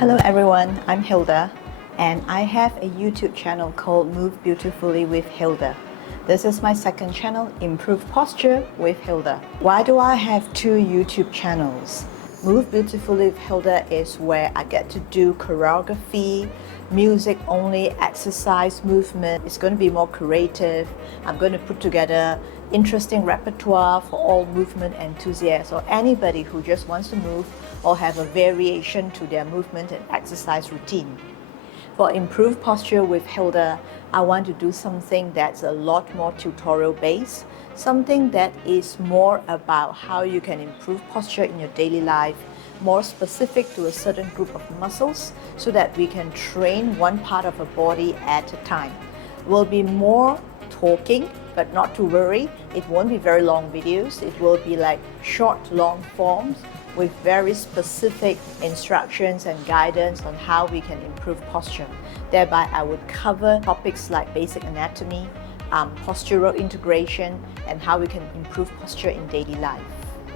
Hello everyone, I'm Hilda and I have a YouTube channel called Move Beautifully with Hilda. This is my second channel, Improve Posture with Hilda. Why do I have two YouTube channels? Move Beautifully with Hilda is where I get to do choreography, music only, exercise, movement. It's going to be more creative. I'm going to put together interesting repertoire for all movement enthusiasts or anybody who just wants to move or have a variation to their movement and exercise routine. For Improved Posture with Hilda, I want to do something that's a lot more tutorial based, something that is more about how you can improve posture in your daily life, more specific to a certain group of muscles so that we can train one part of a body at a time. Will be more talking, but not to worry, it won't be very long videos. It will be like short, long forms with very specific instructions and guidance on how we can improve posture. Thereby, I would cover topics like basic anatomy, postural integration, and how we can improve posture in daily life.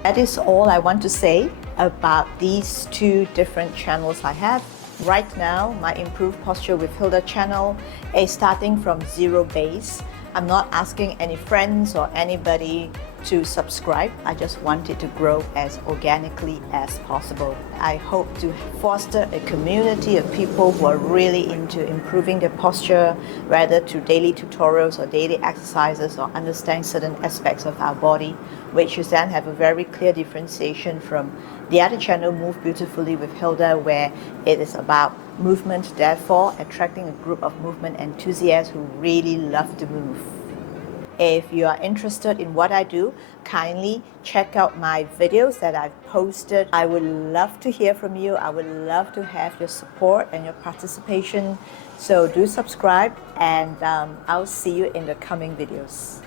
That is all I want to say about these two different channels I have. Right now, my Improve Posture with Hilda channel is starting from zero base. I'm not asking any friends or anybody to subscribe. I just want it to grow as organically as possible. I hope to foster a community of people who are really into improving their posture, whether through daily tutorials or daily exercises or understanding certain aspects of our body, which is then have a very clear differentiation from the other channel, Move Beautifully with Hilda, where it is about movement, therefore attracting a group of movement enthusiasts who really love to move. If you are interested in what I do, kindly check out my videos that I've posted. I would love to hear from you. I would love to have your support and your participation. So do subscribe and I'll see you in the coming videos.